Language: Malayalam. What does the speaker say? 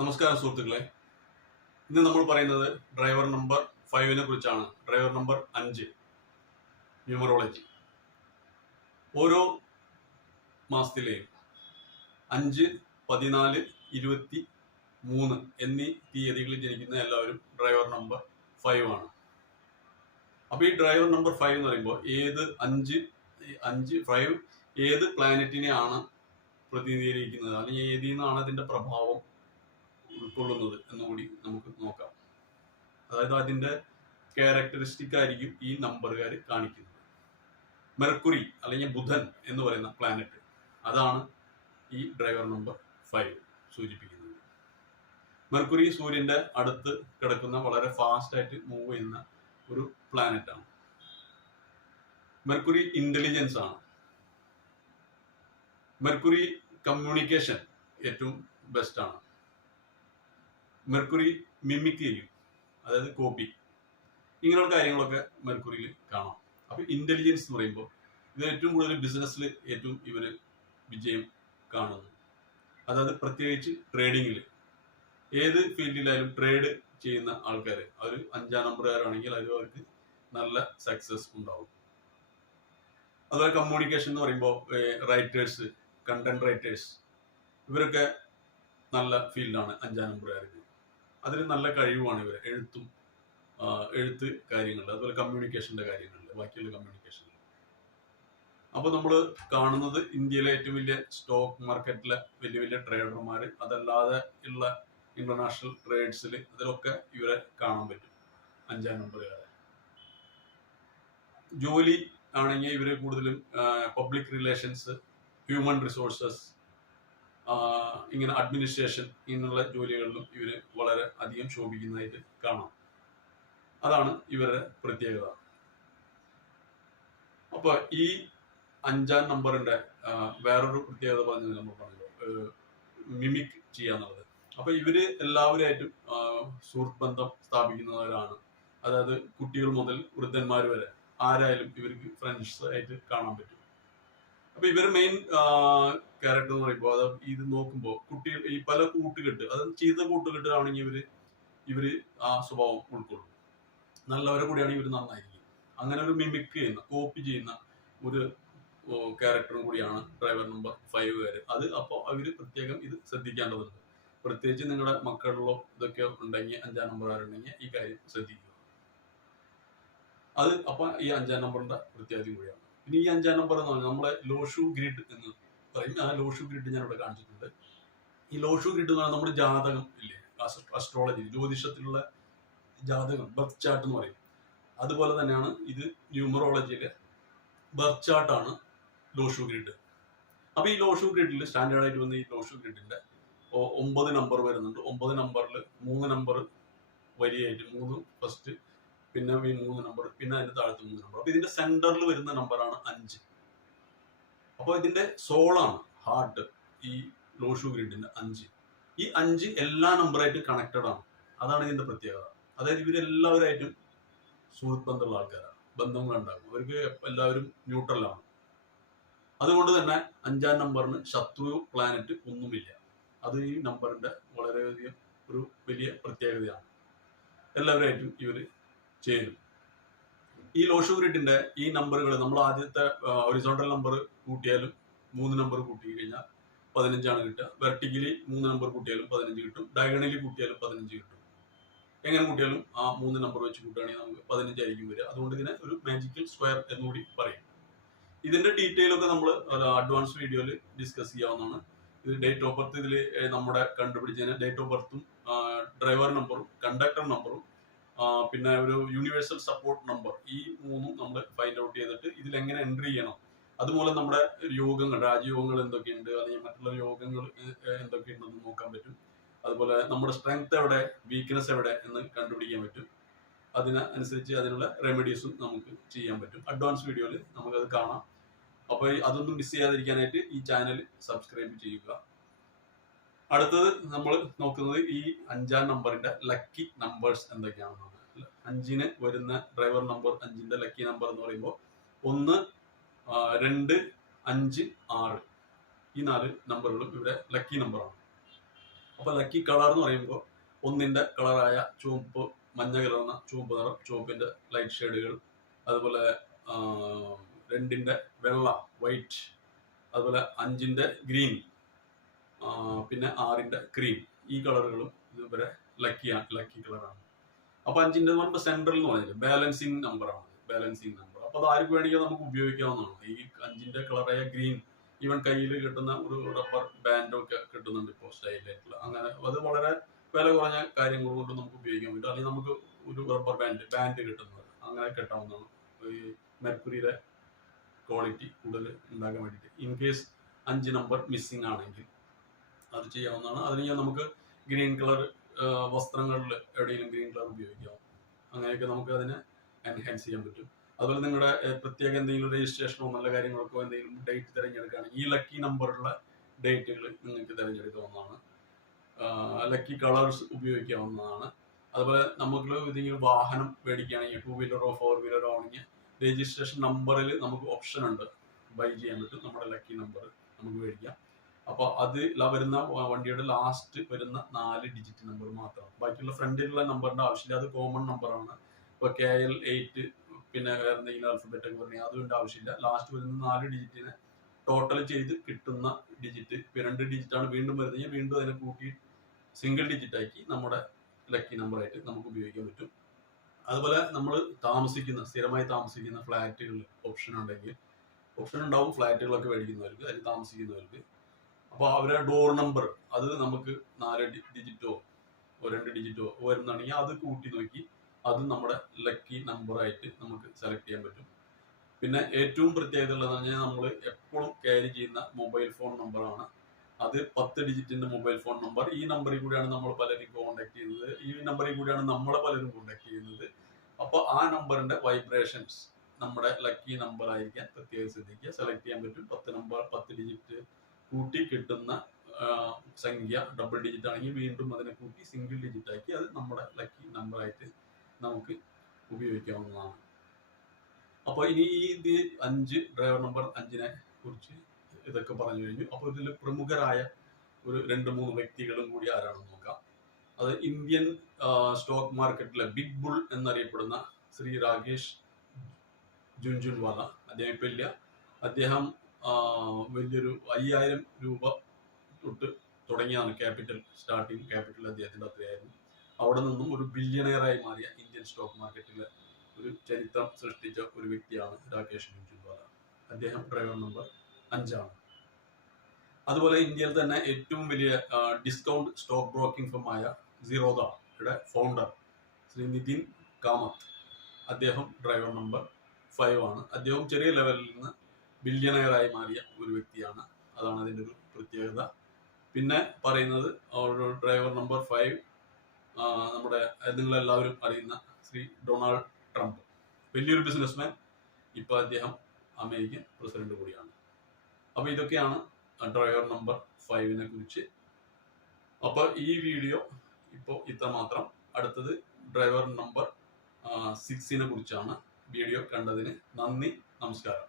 നമസ്കാരം സുഹൃത്തുക്കളെ. ഇന്ന് നമ്മൾ പറയുന്നത് ഡ്രൈവർ നമ്പർ 5 കുറിച്ചാണ്. Driver number 5 numerology. ഓരോ മാസത്തിലെയും 5, 14, 23 എന്നീ തീയതികളിൽ ജനിക്കുന്ന എല്ലാവരും ഡ്രൈവർ നമ്പർ 5 ആണ്. അപ്പൊ ഈ ഡ്രൈവർ നമ്പർ 5 എന്ന് പറയുമ്പോൾ ഏത് 5 ഏത് പ്ലാനറ്റിനെയാണ് പ്രതിനിധീകരിക്കുന്നത്, അല്ലെങ്കിൽ ഏതിൽ നിന്നാണ് അതിന്റെ പ്രഭാവം ഉൾക്കൊള്ളുന്നത് എന്നുകൂടി നമുക്ക് നോക്കാം. അതായത് അതിന്റെ ക്യാരക്ടറിസ്റ്റിക് ആയിരിക്കും ഈ നമ്പറുകാർ കാണിക്കുന്നത്. മെർക്കുറി അല്ലെങ്കിൽ ബുധൻ എന്ന് പറയുന്ന പ്ലാനറ്റ്, അതാണ് ഈ ഡ്രൈവർ നമ്പർ 5 സൂചിപ്പിക്കുന്നത്. മെർക്കുറി സൂര്യന്റെ അടുത്ത് കിടക്കുന്ന വളരെ ഫാസ്റ്റ് ആയിട്ട് മൂവ് ചെയ്യുന്ന ഒരു പ്ലാനറ്റ് ആണ്. മെർക്കുറി ഇന്റലിജൻസ് ആണ്. മെർക്കുറി കമ്മ്യൂണിക്കേഷൻ ഏറ്റവും ബെസ്റ്റ് ആണ്. മെർക്കുറി മിമിക് ചെയ്യും, അതായത് കോപ്പി, ഇങ്ങനെയുള്ള കാര്യങ്ങളൊക്കെ മെർക്കുറിയിൽ കാണാം. അപ്പൊ ഇന്റലിജൻസ് എന്ന് പറയുമ്പോൾ ഇത് ഏറ്റവും കൂടുതൽ ബിസിനസ്സിൽ ഏറ്റവും ഇവര് വിജയം കാണുന്നു. അതായത് പ്രത്യേകിച്ച് ട്രേഡിങ്ങിൽ, ഏത് ഫീൽഡിലായാലും ട്രേഡ് ചെയ്യുന്ന ആൾക്കാർ, അവർ 5 നമ്പറുകാരാണെങ്കിൽ അവർക്ക് നല്ല സക്സസ് ഉണ്ടാവും. അതുപോലെ കമ്മ്യൂണിക്കേഷൻ എന്ന് പറയുമ്പോൾ റൈറ്റേഴ്സ്, കണ്ടന്റ് റൈറ്റേഴ്സ്, ഇവരൊക്കെ നല്ല ഫീൽഡാണ് 5 നമ്പറുകാർക്ക്. അതിൽ നല്ല കഴിവാണ് ഇവർ എഴുത്ത് കാര്യങ്ങളിൽ, അതുപോലെ കമ്മ്യൂണിക്കേഷന്റെ കാര്യങ്ങളിൽ, ബാക്കിയുള്ള കമ്മ്യൂണിക്കേഷനിൽ. അപ്പോൾ നമ്മൾ കാണുന്നത് ഇന്ത്യയിലെ ഏറ്റവും വലിയ സ്റ്റോക്ക് മാർക്കറ്റിലെ വലിയ വലിയ ട്രേഡർമാർ, അതല്ലാതെ ഉള്ള ഇന്റർനാഷണൽ ട്രേഡ്സിൽ, അതിലൊക്കെ ഇവരെ കാണാൻ പറ്റും 5 നമ്പറുകാരെ. ജോലി ആണെങ്കിൽ ഇവര് കൂടുതലും പബ്ലിക് റിലേഷൻസ്, ഹ്യൂമൻ റിസോഴ്സസ്, ഇങ്ങനെ അഡ്മിനിസ്ട്രേഷൻ, ഇങ്ങനെയുള്ള ജോലികളിലും ഇവര് വളരെ അധികം ശോഭിക്കുന്നതായിട്ട് കാണാം. അതാണ് ഇവരുടെ പ്രത്യേകത. അപ്പൊ ഈ 5 നമ്പറിന്റെ വേറൊരു പ്രത്യേകത പറഞ്ഞത് നമ്മൾ പറഞ്ഞു, മിമിക് ചെയ്യാന്നുള്ളത്. അപ്പൊ ഇവര് എല്ലാവരുമായിട്ടും സുഹൃത്ത് ബന്ധം സ്ഥാപിക്കുന്നവരാണ്. അതായത് കുട്ടികൾ മുതൽ വൃദ്ധന്മാർ വരെ ആരായാലും ഇവർക്ക് ഫ്രണ്ട്സ് ആയിട്ട് കാണാൻ പറ്റും. അപ്പൊ ഇവരുടെ മെയിൻ ക്യാരക്ടർ എന്ന് പറയുമ്പോൾ, അത് ഇത് നോക്കുമ്പോൾ കുട്ടികൾ ഈ പല കൂട്ടുകെട്ട്, അത് ചെയ്ത കൂട്ടുകെട്ടാണെങ്കിൽ ഇവര് ആ സ്വഭാവം ഉൾക്കൊള്ളും. നല്ലവരെ കൂടിയാണെങ്കിൽ ഇവര് നന്നായിരിക്കും. അങ്ങനെ ഒരു മിമിക് ചെയ്യുന്ന, കോപ്പി ചെയ്യുന്ന ഒരു ക്യാരക്ടറും കൂടിയാണ് ഡ്രൈവർ നമ്പർ 5 അത് അപ്പോൾ അവര് പ്രത്യേകം ഇത് ശ്രദ്ധിക്കേണ്ടതുണ്ട്. പ്രത്യേകിച്ച് നിങ്ങളുടെ മക്കളിലോ ഇതൊക്കെ ഉണ്ടെങ്കിൽ, 5 നമ്പറുകാരുണ്ടെങ്കിൽ ഈ കാര്യം ശ്രദ്ധിക്കുക. അത് അപ്പൊ ഈ 5 നമ്പറിന്റെ പ്രത്യേകത കൂടിയാണ്. പിന്നെ ഈ 5 നമ്പർ എന്ന് പറഞ്ഞാൽ നമ്മളെ ലോഷു ഗ്രിഡ് എന്ന് പറയും. ആ ലോഷു ഗ്രിഡ് ഞാൻ ഇവിടെ കാണിച്ചിട്ടുണ്ട്. ഈ ലോഷു ഗ്രിഡ് എന്ന് പറഞ്ഞാൽ നമ്മുടെ ജാതകം ഇല്ലേ, അസ്ട്രോളജി, ജ്യോതിഷത്തിലുള്ള ജാതകം, ബർത്ത് ചാർട്ട് എന്ന് പറയും. അതുപോലെ തന്നെയാണ് ഇത് ന്യൂമറോളജിയിലെ ബർത്ത് ചാർട്ടാണ് ലോഷു ഗ്രിഡ്. അപ്പൊ ഈ ലോഷു ഗ്രിഡിൽ സ്റ്റാൻഡേർഡ് ആയിട്ട് വന്ന ഈ ലോഷു ഗ്രിഡിന്റെ 9 നമ്പർ വരുന്നുണ്ട്. 9 നമ്പറിൽ 3 നമ്പർ വരിയായിട്ട്, 3 ഫസ്റ്റ്, പിന്നെ ഈ 3 നമ്പർ, പിന്നെ അതിന്റെ താഴത്ത് 3 നമ്പർ. അപ്പൊ ഇതിന്റെ സെന്ററിൽ വരുന്ന നമ്പറാണ് 5. അപ്പൊ ഇതിന്റെ സോളാണ്, ഹാർട്ട്, ഈ ലോഷു ഗ്രിഡിന്റെ 5. ഈ 5 എല്ലാ നമ്പറായിട്ടും കണക്റ്റഡ് ആണ്. അതാണ് ഇതിന്റെ പ്രത്യേകത. അതായത് ഇവരെല്ലാവരായിട്ടും സുഹൃത്ത് ബന്ധമുള്ള ആൾക്കാരാണ്, ബന്ധങ്ങൾ ഉണ്ടാകും. അവർക്ക് എല്ലാവരും ന്യൂട്രലാണ്. അതുകൊണ്ട് തന്നെ 5 നമ്പറിന് ശത്രു പ്ലാനറ്റ് ഒന്നുമില്ല. അത് ഈ നമ്പറിന്റെ വളരെയധികം ഒരു വലിയ പ്രത്യേകതയാണ്. എല്ലാവരായിട്ടും ഇവര് ചേരും. ഈ ലോഷു ഗ്രിഡിന്റെ ഈ നമ്പറുകൾ നമ്മൾ ആദ്യത്തെ ഹൊറിസോണ്ടൽ നമ്പർ കൂട്ടിയാലും 3 നമ്പർ കൂട്ടി കഴിഞ്ഞാൽ 15 കിട്ടുക. വെർട്ടിക്കലി 3 നമ്പർ കൂട്ടിയാലും 15 കിട്ടും. ഡയഗണലി കൂട്ടിയാലും 15 കിട്ടും. എങ്ങനെ കൂട്ടിയാലും ആ 3 നമ്പർ വെച്ച് കൂട്ടുകയാണെങ്കിൽ നമുക്ക് 15 ആയിരിക്കും വരിക. അതുകൊണ്ട് ഇതിനെ ഒരു മാജിക്കൽ സ്ക്വയർ എന്നുകൂടി പറയും. ഇതിന്റെ ഡീറ്റെയിൽ ഒക്കെ നമ്മൾ അഡ്വാൻസ് വീഡിയോയിൽ ഡിസ്കസ് ചെയ്യാവുന്നതാണ്. ഇത് ഡേറ്റ് ഓഫ് ബർത്ത്, ഇതിൽ നമ്മുടെ കണ്ടുപിടിച്ചതിന് ഡേറ്റ് ഓഫ് ബർത്തും ഡ്രൈവർ നമ്പറും കണ്ടക്ടർ നമ്പറും പിന്നെ ഒരു യൂണിവേഴ്സൽ സപ്പോർട്ട് നമ്പർ, ഈ 3 നമ്മൾ ഫൈൻഡ് ഔട്ട് ചെയ്തിട്ട് ഇതിൽ എങ്ങനെ എൻട്രി ചെയ്യണം, അതുപോലെ നമ്മുടെ യോഗങ്ങൾ, രാജയോഗങ്ങൾ എന്തൊക്കെയുണ്ട്, അല്ലെങ്കിൽ മറ്റുള്ള യോഗങ്ങൾ എന്തൊക്കെയുണ്ടെന്ന് നോക്കാൻ പറ്റും. അതുപോലെ നമ്മുടെ സ്ട്രെങ്ത് എവിടെ, വീക്ക്നെസ് എവിടെ എന്ന് കണ്ടുപിടിക്കാൻ പറ്റും. അതിനനുസരിച്ച് അതിനുള്ള റെമഡീസും നമുക്ക് ചെയ്യാൻ പറ്റും. അഡ്വാൻസ് വീഡിയോയിൽ നമുക്കത് കാണാം. അപ്പോൾ അതൊന്നും മിസ് ചെയ്യാതിരിക്കാനായിട്ട് ഈ ചാനൽ സബ്സ്ക്രൈബ് ചെയ്യുക. അടുത്തത് നമ്മൾ നോക്കുന്നത് ഈ 5 നമ്പറിന്റെ ലക്കി നമ്പേഴ്സ് എന്തൊക്കെയാണെന്നാണ്. 5 വരുന്ന ഡ്രൈവർ നമ്പർ 5ന്റെ ലക്കി നമ്പർ എന്ന് പറയുമ്പോൾ 1, 2, 5, 6 ഈ 4 നമ്പറുകളും ഇവിടെ ലക്കി നമ്പറാണ്. അപ്പോൾ ലക്കി കളർ എന്ന് പറയുമ്പോൾ ഒന്നിന്റെ കളറായ ചുവപ്പ്, മഞ്ഞ കലർന്ന ചുവപ്പ് നിറം, ചുവപ്പിന്റെ ലൈറ്റ് ഷെയ്ഡുകൾ, അതുപോലെ രണ്ടിന്റെ വെള്ള വൈറ്റ്, അതുപോലെ 5ന്റെ ഗ്രീൻ, പിന്നെ 6ന്റെ ക്രീം, ഈ കളറുകളും ഇതുവരെ ലക്കി കളറാണ്. അപ്പൊ 5ന്റെ എന്ന് പറയുമ്പോൾ സെൻട്രൽ എന്ന് പറഞ്ഞില്ല, ബാലൻസിങ് നമ്പറാണ്. Balancing number. അപ്പൊ അത് ആർക്ക് വേണമെങ്കിൽ നമുക്ക് ഉപയോഗിക്കാവുന്നതാണ്. ഈ 5ന്റെ കളറായ ഗ്രീൻ, ഈവൻ കയ്യിൽ കിട്ടുന്ന ഒരു റബ്ബർ ബാൻഡും ഒക്കെ കിട്ടുന്നുണ്ട് ഇപ്പോൾ സ്റ്റൈലായിട്ടുള്ള. അങ്ങനെ അത് വളരെ വില കുറഞ്ഞ കാര്യങ്ങൾ കൊണ്ട് നമുക്ക് ഉപയോഗിക്കാൻ പറ്റും. അല്ലെങ്കിൽ നമുക്ക് ഒരു റബ്ബർ ബാൻഡ് കിട്ടുന്നത് അങ്ങനെ കെട്ടാവുന്നതാണ്. ഈ മെർക്കുറിയുടെ ക്വാളിറ്റി കൂടുതൽ ഉണ്ടാക്കാൻ വേണ്ടിയിട്ട്. ഇൻ കേസ് 5 നമ്പർ മിസ്സിംഗ് ആണെങ്കിൽ അത് ചെയ്യാവുന്നതാണ്. അതിന് നമുക്ക് ഗ്രീൻ കളർ വസ്ത്രങ്ങളിൽ എവിടെയെങ്കിലും ഗ്രീൻ കളർ ഉപയോഗിക്കാം. അങ്ങനെയൊക്കെ നമുക്ക് അതിനെ എൻഹാൻസ് ചെയ്യാൻ പറ്റും. അതുപോലെ നിങ്ങളുടെ പ്രത്യേക എന്തെങ്കിലും രജിസ്ട്രേഷനോ നല്ല കാര്യങ്ങളൊക്കെ എന്തെങ്കിലും ഡേറ്റ് തിരഞ്ഞെടുക്കുകയാണെങ്കിൽ ഈ ലക്കി നമ്പറുള്ള ഡേറ്റുകൾ നിങ്ങൾക്ക് തിരഞ്ഞെടുക്കാവുന്നതാണ്. ലക്കി കളേഴ്സ് ഉപയോഗിക്കാവുന്നതാണ്. അതുപോലെ നമുക്ക് ഏതെങ്കിലും വാഹനം മേടിക്കുകയാണെങ്കിൽ 2 വീലറോ 4 വീലറോ ആണെങ്കിൽ രജിസ്ട്രേഷൻ നമ്പറിൽ നമുക്ക് ഓപ്ഷൻ ഉണ്ട്, ബൈ ചെയ്യാൻ പറ്റും. നമ്മുടെ ലക്കി നമ്പർ നമുക്ക് മേടിക്കാം. അപ്പോൾ അത് വരുന്ന വണ്ടിയുടെ ലാസ്റ്റ് വരുന്ന 4 ഡിജിറ്റ് നമ്പർ മാത്രം. ബാക്കിയുള്ള ഫ്രണ്ടിലുള്ള നമ്പറിന്റെ ആവശ്യമില്ല, അത് കോമൺ നമ്പറാണ്. ഇപ്പോൾ KL8 പിന്നെ വേറെ എന്തെങ്കിലും ആൽഫബറ്റ് ഒക്കെ പറഞ്ഞാൽ അതുകൊണ്ട് ആവശ്യമില്ല. ലാസ്റ്റ് വരുന്ന 4 ഡിജിറ്റിനെ ടോട്ടൽ ചെയ്ത് കിട്ടുന്ന ഡിജിറ്റ്, 2 ഡിജിറ്റാണ് വീണ്ടും വരുന്നത്, വീണ്ടും അതിനെ കൂട്ടി സിംഗിൾ ഡിജിറ്റ് ആക്കി നമ്മുടെ ലക്കി നമ്പറായിട്ട് നമുക്ക് ഉപയോഗിക്കാൻ പറ്റും. അതുപോലെ നമ്മൾ സ്ഥിരമായി താമസിക്കുന്ന ഫ്ലാറ്റുകളിൽ ഓപ്ഷൻ ഉണ്ടാവും. ഫ്ലാറ്റുകളൊക്കെ മേടിക്കുന്നവർക്ക്, അതിൽ താമസിക്കുന്നവർക്ക്. അപ്പോൾ അവരുടെ ഡോർ നമ്പർ അത് നമുക്ക് 4 ഡിജിറ്റോ 2 ഡിജിറ്റോ വരുന്നതാണെങ്കിൽ അത് കൂട്ടി നോക്കി അത് നമ്മുടെ ലക്കി നമ്പറായിട്ട് നമുക്ക് സെലക്ട് ചെയ്യാൻ പറ്റും. പിന്നെ ഏറ്റവും പ്രത്യേകത ഉള്ളതെന്ന് പറഞ്ഞാൽ നമ്മൾ എപ്പോഴും ക്യാരി ചെയ്യുന്ന മൊബൈൽ ഫോൺ നമ്പറാണ്. അത് 10 ഡിജിറ്റിന്റെ മൊബൈൽ ഫോൺ നമ്പർ. ഈ നമ്പറിൽ കൂടിയാണ് നമ്മൾ പലരും കോൺടാക്ട് ചെയ്യുന്നത്. ഈ നമ്പറിൽ കൂടിയാണ് നമ്മളെ പലരും കോൺടാക്ട് ചെയ്യുന്നത്. അപ്പോൾ ആ നമ്പറിന്റെ വൈബ്രേഷൻസ് നമ്മുടെ ലക്കി നമ്പർ ആയിരിക്കാൻ പ്രത്യേകം ശ്രദ്ധിക്കുക. സെലക്ട് ചെയ്യാൻ പറ്റും. 10 ഡിജിറ്റ് കൂട്ടി കിട്ടുന്ന സംഖ്യ ഡബിൾ ഡിജിറ്റ് ആണെങ്കിൽ വീണ്ടും അതിനെ കൂട്ടി സിംഗിൾ ഡിജിറ്റ് ആക്കി അത് നമ്മുടെ ലക്കി നമ്പറായിട്ട് നമുക്ക് ഉപയോഗിക്കാവുന്നതാണ്. അപ്പോൾ ഇനി ഇത് 5 ഡ്രൈവർ നമ്പർ 5നെ കുറിച്ച് ഇതൊക്കെ പറഞ്ഞു കഴിഞ്ഞു. അപ്പോൾ ഇതിൽ പ്രമുഖരായ ഒരു 2-3 വ്യക്തികളും കൂടി ആരാണെന്ന് നോക്കാം. അത് ഇന്ത്യൻ സ്റ്റോക്ക് മാർക്കറ്റിലെ ബിഗ് ബുൾ എന്നറിയപ്പെടുന്ന ശ്രീ രാകേഷ് ജുൻജുൻവാല. അദ്ദേഹം ഇപ്പം ഇല്ല. അദ്ദേഹം വലിയൊരു 5000 രൂപ തൊട്ട് തുടങ്ങിയതാണ് സ്റ്റാർട്ടിങ് ക്യാപിറ്റൽ അദ്ദേഹത്തിൻ്റെ അത്രയായിരുന്നു. അവിടെ നിന്നും ഒരു ബില്യണയറായി മാറിയ ഇന്ത്യൻ സ്റ്റോക്ക് മാർക്കറ്റിലെ ഒരു ചരിത്രം സൃഷ്ടിച്ച ഒരു വ്യക്തിയാണ് രാകേഷ് ജുൻജുൻവാല. അദ്ദേഹം ഡ്രൈവർ നമ്പർ 5ആണ്. അതുപോലെ ഇന്ത്യയിൽ തന്നെ ഏറ്റവും വലിയ ഡിസ്കൗണ്ട് സ്റ്റോക്ക് ബ്രോക്കിംഗ് ഫേമായ സീറോദയുടെ ഫൗണ്ടർ ശ്രീ നിതിൻ കാമത്ത്, അദ്ദേഹം ഡ്രൈവർ നമ്പർ 5 ആണ്. അദ്ദേഹം ചെറിയ ലെവലിൽ നിന്ന് ബില്യണയറായി മാറിയ ഒരു വ്യക്തിയാണ്. അതാണ് അതിൻ്റെ ഒരു പ്രത്യേകത. പിന്നെ പറയുന്നത് ഡ്രൈവർ നമ്പർ 5 നമ്മുടെ നിങ്ങളെല്ലാവരും അറിയുന്ന ശ്രീ ഡൊണാൾഡ് ട്രംപ്, വലിയൊരു ബിസിനസ്മാൻ. ഇപ്പോൾ അദ്ദേഹം അമേരിക്കൻ പ്രസിഡന്റ് കൂടിയാണ്. അപ്പോൾ ഇതൊക്കെയാണ് ഡ്രൈവർ നമ്പർ 5നെ കുറിച്ച്. അപ്പോൾ ഈ വീഡിയോ ഇപ്പോൾ ഇത്രമാത്രം. അടുത്തത് ഡ്രൈവർ നമ്പർ 6നെ കുറിച്ചാണ്. വീഡിയോ കണ്ടതിന് നന്ദി, നമസ്കാരം.